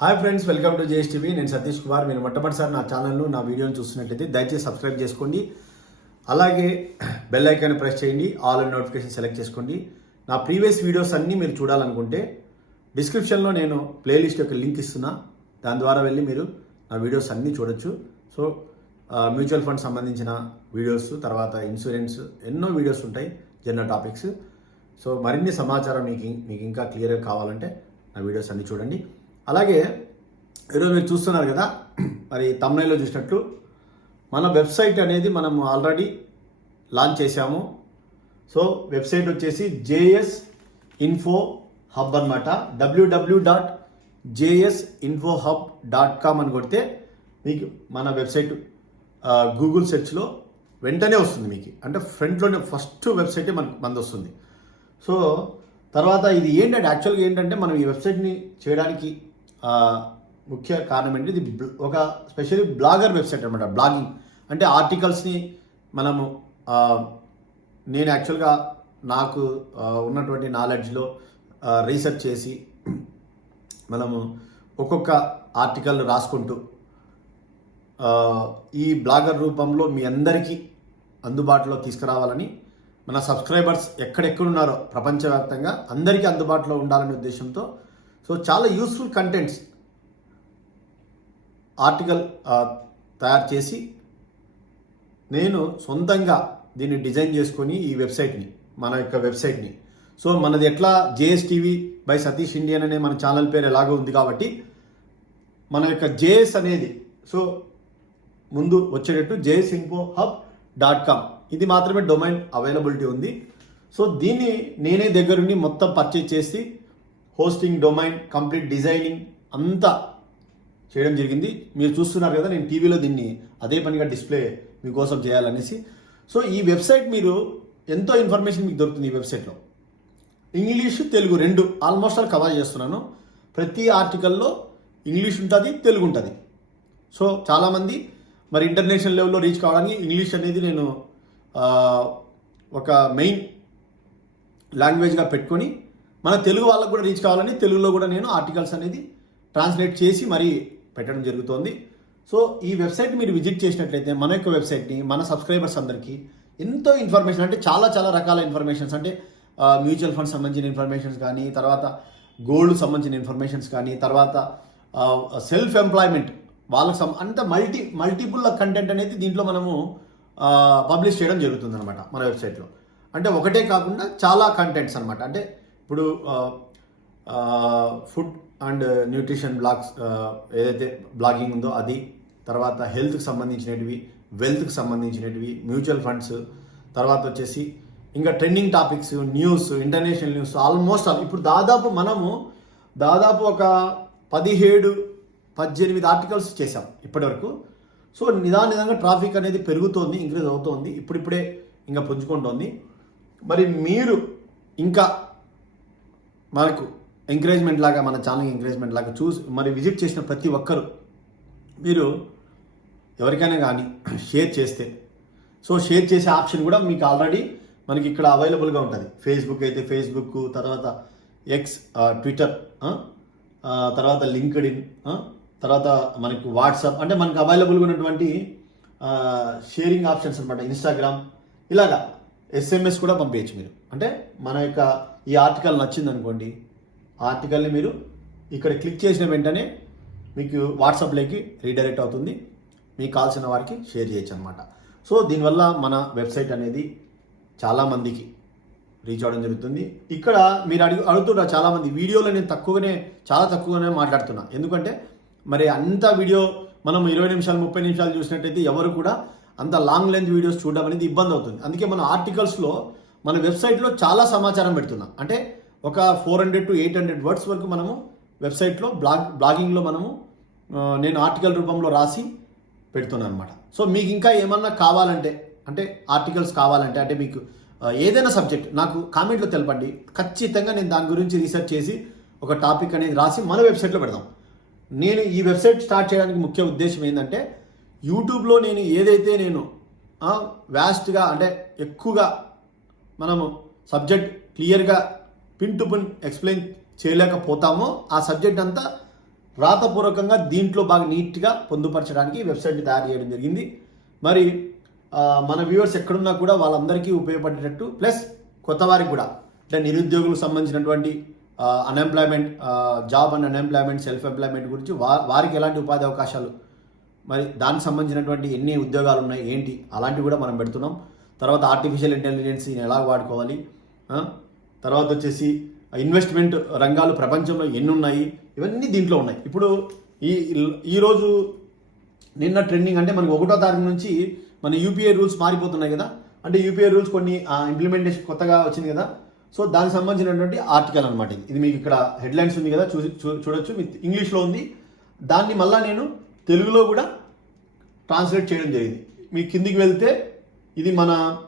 Hi friends welcome to JS TV నేను సతీష్ కుమార్. మీరు మొట్టమొదటిసారి నా ఛానల్ను నా వీడియోని చూస్తున్నట్లయితే దయచేసి సబ్స్క్రైబ్ చేసుకోండి. అలాగే బెల్ ఐకాన్ ప్రెస్ చేయండి ఆల్ అండ్ నోటిఫికేషన్ సెలెక్ట్ చేసుకోండి. నా ప్రీవియస్ వీడియోస్ అన్నీ మీరు చూడాలనుకుంటే డిస్క్రిప్షన్లో నేను ప్లేలిస్ట్ యొక్క లింక్ ఇస్తున్నా. దాని ద్వారా వెళ్ళి మీరు నా వీడియోస్ అన్నీ చూడొచ్చు. సో మ్యూచువల్ ఫండ్ సంబంధించిన వీడియోస్ తర్వాత ఇన్సూరెన్స్ ఎన్నో వీడియోస్ ఉంటాయి జనరల్ టాపిక్స్. సో మరిన్ని సమాచారం మీకు మీకు ఇంకా క్లియర్గా కావాలంటే నా వీడియోస్ అన్నీ చూడండి. అలాగే ఈరోజు మీరు చూస్తున్నారు కదా మరి తమిళలో చూసినట్లు మన వెబ్సైట్ అనేది మనం ఆల్రెడీ లాంచ్ చేశాము. సో వెబ్సైట్ వచ్చేసి జేఎస్ ఇన్ఫో హబ్ అనమాట W W dot JS info hub dot com అని కొడితే మీకు మన వెబ్సైట్ గూగుల్ సెర్చ్లో వెంటనే వస్తుంది మీకు. అంటే ఫ్రంట్లోనే ఫస్ట్ వెబ్సైటే మనకు మంది వస్తుంది. సో తర్వాత ఇది ఏంటంటే యాక్చువల్గా ఏంటంటే మనం ఈ వెబ్సైట్ని చేయడానికి ముఖ్య కారణం ఏంటి? ఇది ఒక స్పెషల్లీ బ్లాగర్ వెబ్సైట్ అనమాట బ్లాగింగ్. అంటే ఆర్టికల్స్ని మనము నేను యాక్చువల్గా నాకు ఉన్నటువంటి నాలెడ్జ్లో రీసెర్చ్ చేసి మనము ఒక్కొక్క ఆర్టికల్ రాసుకుంటూ ఈ బ్లాగర్ రూపంలో మీ అందరికీ అందుబాటులో తీసుకురావాలని మన సబ్స్క్రైబర్స్ ఎక్కడెక్కడున్నారో ప్రపంచవ్యాప్తంగా అందరికీ అందుబాటులో ఉండాలనే ఉద్దేశంతో సో చాలా యూస్ఫుల్ కంటెంట్స్ ఆర్టికల్ తయారు చేసి నేను సొంతంగా దీన్ని డిజైన్ చేసుకొని ఈ వెబ్సైట్ని మన యొక్క వెబ్సైట్ని. సో మనది ఎట్లా? JS TV by Satish Indian అనే మన ఛానల్ పేరు ఎలాగో ఉంది కాబట్టి మన యొక్క జేఎస్ అనేది సో ముందు వచ్చేటట్టు JS info hub dot com ఇది మాత్రమే డొమైన్ అవైలబిలిటీ ఉంది. సో దీన్ని నేనే దగ్గరుండి మొత్తం పర్చేజ్ చేసి హోస్టింగ్ డొమైన్ కంప్లీట్ డిజైనింగ్ అంతా చేయడం జరిగింది. మీరు చూస్తున్నారు కదా నేను టీవీలో దీన్ని అదే పనిగా డిస్ప్లే మీకోసం చేయాలనేసి. సో ఈ వెబ్సైట్ మీరు ఎంతో ఇన్ఫర్మేషన్ మీకు దొరుకుతుంది ఈ వెబ్సైట్లో. ఇంగ్లీష్ తెలుగు రెండు ఆల్మోస్ట్ ఆల్ కవర్ చేస్తున్నాను. ప్రతి ఆర్టికల్లో ఇంగ్లీష్ ఉంటుంది తెలుగు ఉంటుంది. సో చాలామంది మరి ఇంటర్నేషనల్ లెవెల్లో రీచ్ కావడానికి ఇంగ్లీష్ అనేది నేను ఒక మెయిన్ లాంగ్వేజ్గా పెట్టుకొని మన తెలుగు వాళ్ళకు కూడా రీచ్ కావాలని తెలుగులో కూడా నేను ఆర్టికల్స్ అనేది ట్రాన్స్లేట్ చేసి మరీ పెట్టడం జరుగుతోంది. సో ఈ వెబ్సైట్ మీరు విజిట్ చేసినట్లయితే మన యొక్క వెబ్సైట్ని మన సబ్స్క్రైబర్స్ అందరికీ ఎంతో ఇన్ఫర్మేషన్ అంటే చాలా చాలా రకాల ఇన్ఫర్మేషన్స్ అంటే మ్యూచువల్ ఫండ్స్ సంబంధించిన ఇన్ఫర్మేషన్స్ కానీ తర్వాత గోల్డ్ సంబంధించిన ఇన్ఫర్మేషన్స్ కానీ తర్వాత సెల్ఫ్ ఎంప్లాయ్మెంట్ వాళ్ళకి సం అంత మల్టీ మల్టిపుల్ కంటెంట్ అనేది దీంట్లో మనము పబ్లిష్ చేయడం జరుగుతుంది అనమాట మన వెబ్సైట్లో అంటే ఒకటే కాకుండా చాలా కంటెంట్స్ అనమాట అంటే ఇప్పుడు ఫుడ్ అండ్ న్యూట్రిషన్ బ్లాగ్స్ ఏదైతే బ్లాగింగ్ ఉందో అది తర్వాత హెల్త్కి సంబంధించినటివి వెల్త్కి సంబంధించినటివి మ్యూచువల్ ఫండ్స్ తర్వాత వచ్చేసి ఇంకా trending topics news international news almost all ఇప్పుడు దాదాపు మనము దాదాపు ఒక పదిహేడు పద్దెనిమిది ఆర్టికల్స్ చేసాం ఇప్పటివరకు. సో నిదానిదంగా ట్రాఫిక్ అనేది పెరుగుతోంది ఇంక్రీజ్ అవుతోంది ఇప్పుడిప్పుడే ఇంకా పుంజుకుంటోంది. మరి మీరు ఇంకా మనకు ఎంకరేజ్మెంట్ లాగా మన ఛానల్ ఎంకరేజ్మెంట్ లాగా చూసి మరి విజిట్ చేసిన ప్రతి ఒక్కరు మీరు ఎవరికైనా కానీ షేర్ చేస్తే సో షేర్ చేసే ఆప్షన్ కూడా మీకు ఆల్రెడీ మనకి ఇక్కడ అవైలబుల్గా ఉంటుంది. ఫేస్బుక్ అయితే ఫేస్బుక్ తర్వాత ఎక్స్ ట్విట్టర్ తర్వాత లింక్డ్ ఇన్ తర్వాత మనకు వాట్సాప్ అంటే మనకు అవైలబుల్గా ఉన్నటువంటి షేరింగ్ ఆప్షన్స్ అనమాట ఇన్స్టాగ్రామ్ ఇలాగా. ఎస్ఎంఎస్ కూడా పంపించచ్చు మీరు. అంటే మన యొక్క ఈ ఆర్టికల్ నచ్చింది అనుకోండి ఆర్టికల్ని మీరు ఇక్కడ క్లిక్ చేసిన వెంటనే మీకు వాట్సాప్లోకి రీడైరెక్ట్ అవుతుంది. మీకు కావాల్సిన వారికి షేర్ చేయొచ్చు అనమాట సో దీనివల్ల మన వెబ్సైట్ అనేది చాలామందికి రీచ్ అవ్వడం జరుగుతుంది. ఇక్కడ మీరు అడుగు అడుగుతున్నారు చాలామంది వీడియోలో నేను తక్కువగానే చాలా తక్కువగానే మాట్లాడుతున్నా. ఎందుకంటే మరి అంత వీడియో మనం ఇరవై నిమిషాలు ముప్పై నిమిషాలు చూసినట్టయితే ఎవరు కూడా అంత లాంగ్ లెంత్ వీడియోస్ చూడడం అనేది ఇబ్బంది అవుతుంది. అందుకే మన ఆర్టికల్స్లో మన వెబ్సైట్లో చాలా సమాచారం పెడుతున్నాం. అంటే ఒక four hundred to eight hundred words వరకు మనము వెబ్సైట్లో బ్లాగ్ బ్లాగింగ్లో మనము నేను ఆర్టికల్ రూపంలో రాసి పెడుతున్నాను అనమాట సో మీకు ఇంకా ఏమన్నా కావాలంటే అంటే ఆర్టికల్స్ కావాలంటే అంటే మీకు ఏదైనా సబ్జెక్ట్ నాకు కామెంట్లో తెలపండి. ఖచ్చితంగా నేను దాని గురించి రీసెర్చ్ చేసి ఒక టాపిక్ అనేది రాసి మన వెబ్సైట్లో పెడదాం. నేను ఈ వెబ్సైట్ స్టార్ట్ చేయడానికి ముఖ్య ఉద్దేశం ఏంటంటే యూట్యూబ్లో నేను ఏదైతే నేను వ్యాస్ట్గా అంటే ఎక్కువగా మనము సబ్జెక్ట్ క్లియర్గా పిన్ టు పిన్ ఎక్స్ప్లెయిన్ చేయలేకపోతామో ఆ సబ్జెక్ట్ అంతా రాతపూర్వకంగా దీంట్లో బాగా నీట్గా పొందుపరచడానికి వెబ్సైట్ని తయారు చేయడం జరిగింది. మరి మన వ్యూవర్స్ ఎక్కడున్నా కూడా వాళ్ళందరికీ ఉపయోగపడేటట్టు ప్లస్ కొత్త వారికి కూడా. అంటే నిరుద్యోగులకు సంబంధించినటువంటి unemployment job and unemployment self employment గురించి వారికి ఎలాంటి ఉపాధి అవకాశాలు మరి దానికి సంబంధించినటువంటి ఎన్ని ఉద్యోగాలు ఉన్నాయి ఏంటి అలాంటివి కూడా మనం పెడుతున్నాం. తర్వాత ఆర్టిఫిషియల్ ఇంటెలిజెన్స్ని ఎలా వాడుకోవాలి తర్వాత వచ్చేసి ఇన్వెస్ట్మెంట్ రంగాలు ప్రపంచంలో ఎన్ని ఉన్నాయి ఇవన్నీ దీంట్లో ఉన్నాయి. ఇప్పుడు ఈ ఈరోజు నిన్న ట్రెండింగ్ అంటే మనకు ఒకటో తారీఖు నుంచి మన యూపీఐ రూల్స్ మారిపోతున్నాయి కదా. అంటే యూపీఐ రూల్స్ కొన్ని ఇంప్లిమెంటేషన్ కొత్తగా వచ్చింది కదా. సో దానికి సంబంధించినటువంటి ఆర్టికల్ అనమాట ఇది. మీకు ఇక్కడ హెడ్లైన్స్ ఉంది కదా చూసి చూ- చూడొచ్చు. ఇంగ్లీష్లో ఉంది. దాన్ని మళ్ళీ నేను తెలుగులో కూడా ట్రాన్స్లేట్ చేయడం జరిగింది. మీ కిందికి వెళ్తే ఇది మన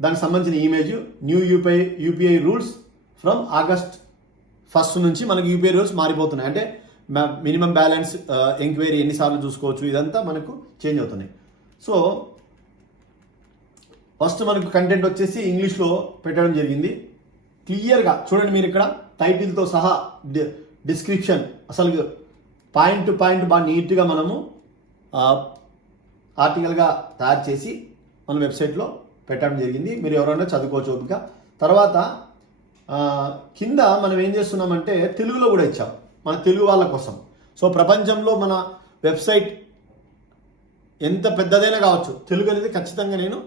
దానికి సంబంధించిన image new UPI UPI rules from August first నుంచి మనకి యూపీఐ రూల్స్ మారిపోతున్నాయి. అంటే మినిమం బ్యాలెన్స్ ఎంక్వైరీ ఎన్నిసార్లు చూసుకోవచ్చు ఇదంతా మనకు చేంజ్ అవుతున్నాయి. సో ఫస్ట్ మనకు కంటెంట్ వచ్చేసి ఇంగ్లీష్లో పెట్టడం జరిగింది. క్లియర్గా చూడండి మీరు ఇక్కడ టైటిల్తో సహా డి- డిస్క్రిప్షన్ అసలు పాయింట్ టు పాయింట్ బాగా నీట్గా మనము uh, ఆర్టికల్గా తయారు చేసి మన వెబ్సైట్లో పెట్టడం జరిగింది. మీరు ఎవరైనా చదువుకోవచ్చు ఓపిక. తర్వాత కింద మనం ఏం చేస్తున్నామంటే తెలుగులో కూడా ఇచ్చాం. మన తెలుగు వాళ్ళ కోసం. సో ప్రపంచంలో మన వెబ్సైట్ ఎంత పెద్దదైనా కావచ్చు తెలుగు అనేది ఖచ్చితంగా నేను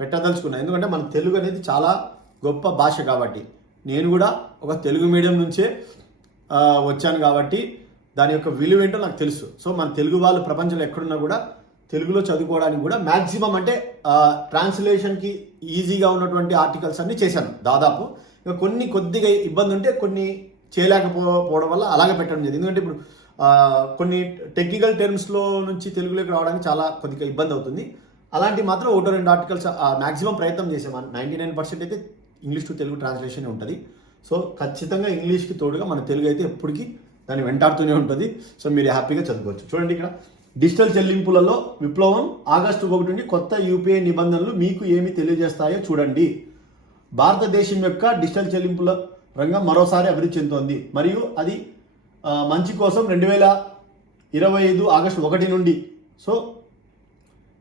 పెట్టదలుచుకున్నాను ఎందుకంటే మన తెలుగు అనేది చాలా గొప్ప భాష కాబట్టి. నేను కూడా ఒక తెలుగు మీడియం నుంచే వచ్చాను కాబట్టి దాని యొక్క విలువ ఏంటో నాకు తెలుసు. సో మన తెలుగు వాళ్ళు ప్రపంచంలో ఎక్కడున్నా కూడా తెలుగులో చదువుకోవడానికి కూడా మ్యాక్సిమం అంటే ట్రాన్స్లేషన్కి ఈజీగా ఉన్నటువంటి ఆర్టికల్స్ అన్నీ చేశాను దాదాపు. ఇక కొన్ని కొద్దిగా ఇబ్బంది ఉంటే కొన్ని చేయలేకపోవడం వల్ల అలాగే పెట్టడం జరిగింది. ఎందుకంటే ఇప్పుడు కొన్ని టెక్నికల్ టర్మ్స్లో నుంచి తెలుగులోకి రావడానికి చాలా కొద్దిగా ఇబ్బంది అవుతుంది. అలాంటి మాత్రం ఒకటో రెండు ఆర్టికల్స్ మ్యాక్సిమం ప్రయత్నం చేసాం నైంటీ నైన్ పర్సెంట్ అయితే ఇంగ్లీష్ టు తెలుగు ట్రాన్స్లేషన్ ఉంటుంది. సో ఖచ్చితంగా ఇంగ్లీష్కి తోడుగా మన తెలుగు అయితే ఎప్పటికీ దాన్ని వెంటాడుతూనే ఉంటుంది. సో మీరు హ్యాపీగా చదువుకోవచ్చు. చూడండి ఇక్కడ. డిజిటల్ చెల్లింపులలో విప్లవం ఆగస్టు ఒకటి నుండి కొత్త యూపీఐ నిబంధనలు మీకు ఏమి తెలియజేస్తాయో చూడండి. భారతదేశం యొక్క డిజిటల్ చెల్లింపుల రంగం మరోసారి అభివృద్ధి చెందుతోంది. మరియు అది మంచి కోసం రెండు వేల ఇరవై ఐదు ఆగస్టు ఒకటి నుండి. So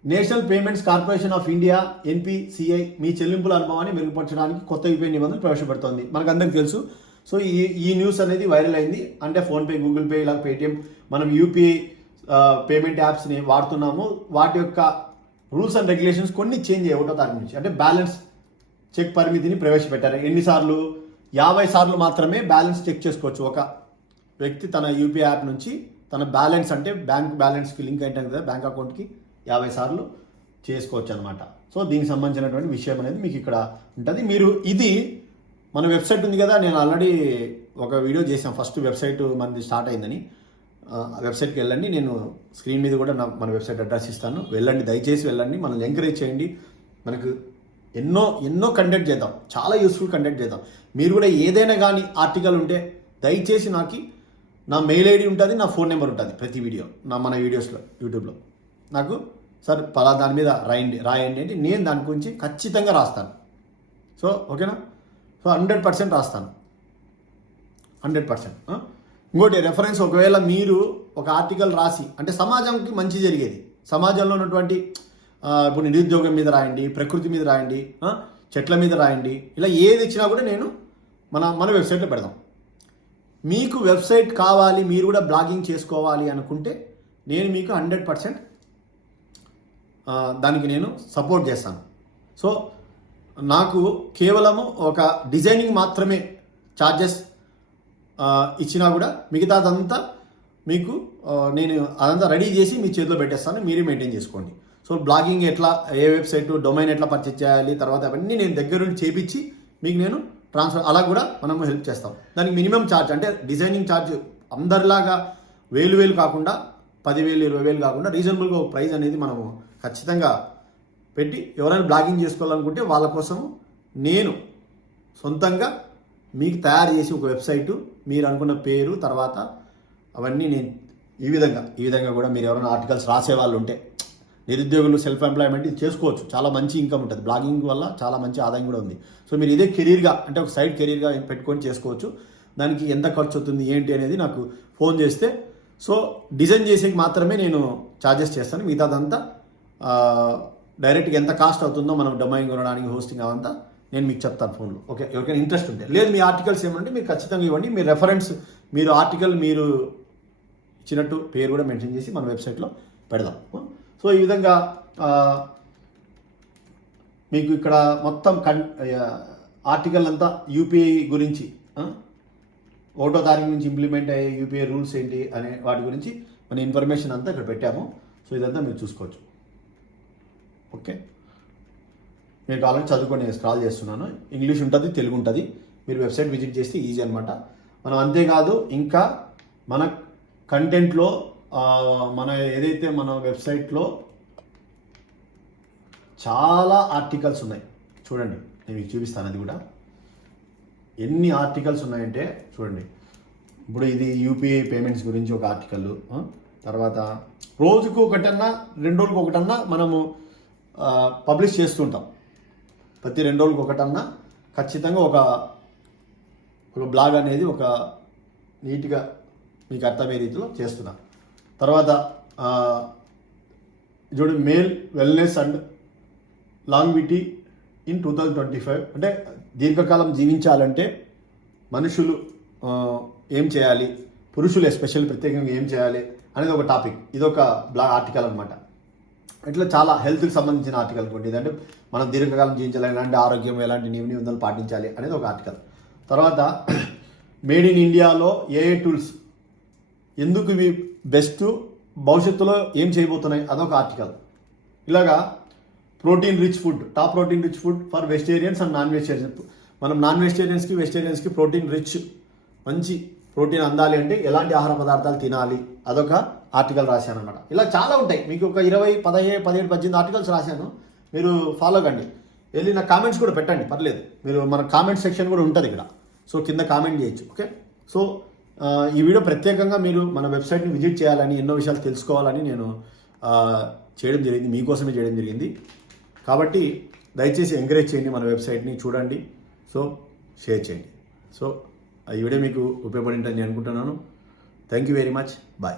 national payments corporation of India NPCI మీ చెల్లింపుల అనుభవాన్ని మెరుగుపరచడానికి కొత్త యూపీఐ నిబంధనలు ప్రవేశపెడుతోంది. మనకు అందరికి తెలుసు. సో ఈ ఈ న్యూస్ అనేది వైరల్ అయింది. అంటే ఫోన్పే గూగుల్ పే ఇలా పేటిఎం మనం యూపీఐ పేమెంట్ యాప్స్ని వాడుతున్నాము. వాటి యొక్క రూల్స్ అండ్ రెగ్యులేషన్స్ కొన్ని చేంజ్ అయ్యి ఒకటో తారీఖు నుంచి. అంటే బ్యాలెన్స్ చెక్ పరిమితిని ప్రవేశపెట్టారు. ఎన్నిసార్లు? యాభై సార్లు మాత్రమే బ్యాలెన్స్ చెక్ చేసుకోవచ్చు. ఒక వ్యక్తి తన యూపీఐ యాప్ నుంచి తన బ్యాలెన్స్ అంటే బ్యాంక్ బ్యాలెన్స్కి లింక్ అయింటుంది కదా బ్యాంక్ అకౌంట్కి యాభై సార్లు చేసుకోవచ్చు అనమాట సో దీనికి సంబంధించినటువంటి విషయం అనేది మీకు ఇక్కడ ఉంటుంది. మీరు ఇది మన వెబ్సైట్ ఉంది కదా నేను ఆల్రెడీ ఒక వీడియో చేసాను ఫస్ట్ వెబ్సైట్ మనది స్టార్ట్ అయిందని. వెబ్సైట్కి వెళ్ళండి. నేను స్క్రీన్ మీద కూడా నా మన వెబ్సైట్ అడ్రస్ ఇస్తాను. వెళ్ళండి దయచేసి వెళ్ళండి. మనల్ని ఎంకరేజ్ చేయండి. మనకు ఎన్నో ఎన్నో కండక్ట్ చేద్దాం. చాలా యూస్ఫుల్ కండక్ట్ చేద్దాం. మీరు కూడా ఏదైనా కానీ ఆర్టికల్ ఉంటే దయచేసి నాకు నా మెయిల్ ఐడి ఉంటుంది నా ఫోన్ నెంబర్ ఉంటుంది ప్రతి వీడియో నా మన వీడియోస్లో యూట్యూబ్లో. నాకు సార్ పలా దాని మీద రాయండి రాయండి అంటే నేను దాని గురించి ఖచ్చితంగా రాస్తాను. సో ఓకేనా? సో హండ్రెడ్ పర్సెంట్ రాస్తాను. హండ్రెడ్ పర్సెంట్ ఇంకోటి రెఫరెన్స్ ఒకవేళ మీరు ఒక ఆర్టికల్ రాసి అంటే సమాజంకి మంచి జరిగేది. సమాజంలో ఉన్నటువంటి ఇప్పుడు నిరుద్యోగం మీద రాయండి ప్రకృతి మీద రాయండి చెట్ల మీద రాయండి ఇలా ఏది ఇచ్చినా కూడా నేను మన మన వెబ్సైట్లో పెడదాం మీకు వెబ్సైట్ కావాలి మీరు కూడా బ్లాగింగ్ చేసుకోవాలి అనుకుంటే నేను మీకు హండ్రెడ్ పర్సెంట్ దానికి నేను సపోర్ట్ చేస్తాను. సో నాకు కేవలము ఒక డిజైనింగ్ మాత్రమే ఛార్జెస్ ఇచ్చినా కూడా మిగతాదంతా మీకు నేను అదంతా రెడీ చేసి మీ చేతిలో పెట్టేస్తాను మీరే మెయింటైన్ చేసుకోండి. సో బ్లాగింగ్ ఎట్లా ఏ వెబ్సైట్ డొమైన్ ఎట్లా పర్చేజ్ చేయాలి తర్వాత అవన్నీ నేను దగ్గరుండి చేపించి మీకు నేను ట్రాన్స్ఫర్ అలా కూడా మనము హెల్ప్ చేస్తాం. దానికి మినిమం ఛార్జ్ అంటే డిజైనింగ్ ఛార్జ్ అందరిలాగా వేలు వేలు కాకుండా పదివేలు ఇరవై వేలు కాకుండా రీజనబుల్గా ఒక ప్రైస్ అనేది మనము ఖచ్చితంగా పెట్టి ఎవరైనా బ్లాగింగ్ చేసుకోవాలనుకుంటే వాళ్ళ కోసం నేను సొంతంగా మీకు తయారు చేసి ఒక వెబ్సైటు మీరు అనుకున్న పేరు తర్వాత అవన్నీ నేను ఈ విధంగా ఈ విధంగా కూడా మీరు ఎవరైనా ఆర్టికల్స్ రాసే వాళ్ళు ఉంటే నిరుద్యోగులు సెల్ఫ్ ఎంప్లాయ్మెంట్ ఇది చేసుకోవచ్చు. చాలా మంచి ఇన్కమ్ ఉంటుంది. బ్లాగింగ్ వల్ల చాలా మంచి ఆదాయం కూడా ఉంది. సో మీరు ఇదే కెరీర్గా అంటే ఒక సైడ్ కెరీర్గా పెట్టుకొని చేసుకోవచ్చు. దానికి ఎంత ఖర్చు అవుతుంది ఏంటి అనేది నాకు ఫోన్ చేస్తే సో డిజైన్ చేసేకి మాత్రమే నేను ఛార్జెస్ చేస్తాను. మిగతాదంతా డైరెక్ట్గా ఎంత కాస్ట్ అవుతుందో మనం డొమైన్ కొనడానికి హోస్టింగ్ అవంతా నేను మీకు చెప్తాను ఫోన్లో. ఓకే? ఎవరికైనా ఇంట్రెస్ట్ ఉంటే. లేదు మీ ఆర్టికల్స్ ఏమంటే మీరు ఖచ్చితంగా ఇవ్వండి. మీ రెఫరెన్స్ మీరు ఆర్టికల్ మీరు ఇచ్చినట్టు పేరు కూడా మెన్షన్ చేసి మన వెబ్సైట్లో పెడదాం. సో ఈ విధంగా మీకు ఇక్కడ మొత్తం కన్ ఆర్టికల్ అంతా యూపీఐ గురించి ఒకటో తారీఖు నుంచి ఇంప్లిమెంట్ అయ్యే యూపీఐ రూల్స్ ఏంటి అనే వాటి గురించి మన ఇన్ఫర్మేషన్ అంతా ఇక్కడ పెట్టాము. సో ఇదంతా మీరు చూసుకోవచ్చు. ఓకే? నేను ఆల్రెడీ చదువుకొని నేను స్క్రాల్ చేస్తున్నాను. ఇంగ్లీష్ ఉంటుంది తెలుగు ఉంటుంది. మీరు వెబ్సైట్ విజిట్ చేస్తే ఈజీ అనమాట మనం అంతేకాదు ఇంకా మన కంటెంట్లో మన ఏదైతే మన వెబ్సైట్లో చాలా ఆర్టికల్స్ ఉన్నాయి. చూడండి నేను మీకు చూపిస్తాను అది కూడా. ఎన్ని ఆర్టికల్స్ ఉన్నాయంటే చూడండి. ఇప్పుడు ఇది యూపీఐ పేమెంట్స్ గురించి ఒక ఆర్టికల్ తర్వాత రోజుకు ఒకటన్నా రెండు రోజులకు ఒకటన్నా మనము పబ్లిష్ చేస్తుంటాం ప్రతి రెండు రోజులకు ఒకటన్నా ఖచ్చితంగా ఒక ఒక బ్లాగ్ అనేది ఒక నీట్గా మీకు అర్థమయ్యే రీతిలో చేస్తున్నా. తర్వాత చూడు male wellness and longevity in two thousand twenty five అంటే దీర్ఘకాలం జీవించాలంటే మనుషులు ఏం చేయాలి? పురుషులు ఎస్పెషల్ ప్రత్యేకంగా ఏం చేయాలి? అనేది ఒక టాపిక్. ఇది ఒక బ్లాగ్ ఆర్టికల్ అనమాట ఇట్లా చాలా హెల్త్కి సంబంధించిన ఆర్టికల్ అనుకోండి ఏంటంటే మనం దీర్ఘకాలం జీవించాలి ఎలాంటి ఆరోగ్యం ఎలాంటి నియమ నిబంధనలు పాటించాలి అనేది ఒక ఆర్టికల్ తర్వాత మేడ్ ఇన్ ఇండియాలో ఏఏ టూల్స్ ఎందుకు ఇవి బెస్ట్ భవిష్యత్తులో ఏం చేయబోతున్నాయి? అదొక ఆర్టికల్ ఇలాగా protein rich food top protein rich food for vegetarians and non vegetarians మనం నాన్ వెజిటేరియన్స్కి వెజిటేరియన్స్కి ప్రోటీన్ రిచ్ మంచి ప్రోటీన్ అందాలి అంటే ఎలాంటి ఆహార పదార్థాలు తినాలి? అదొక ఆర్టికల్ రాశాను అనమాట ఇలా చాలా ఉంటాయి. మీకు ఒక ఇరవై పదిహేను పదిహేడు పద్దెనిమిది ఆర్టికల్స్ రాశాను. మీరు ఫాలో కండి. వెళ్ళి నా కామెంట్స్ కూడా పెట్టండి. పర్లేదు. మీరు మన కామెంట్ సెక్షన్ కూడా ఉంటుంది ఇక్కడ. సో కింద కామెంట్ చేయొచ్చు. ఓకే? సో ఈ వీడియో ప్రత్యేకంగా మీరు మన వెబ్సైట్ని విజిట్ చేయాలని ఎన్నో విషయాలు తెలుసుకోవాలని నేను చేయడం జరిగింది. మీకోసమే చేయడం జరిగింది. కాబట్టి దయచేసి ఎంకరేజ్ చేయండి మన వెబ్సైట్ని చూడండి. సో షేర్ చేయండి. సో ఈ వీడియో మీకు ఉపయోగపడి నేను అనుకుంటున్నాను. Thank you very much bye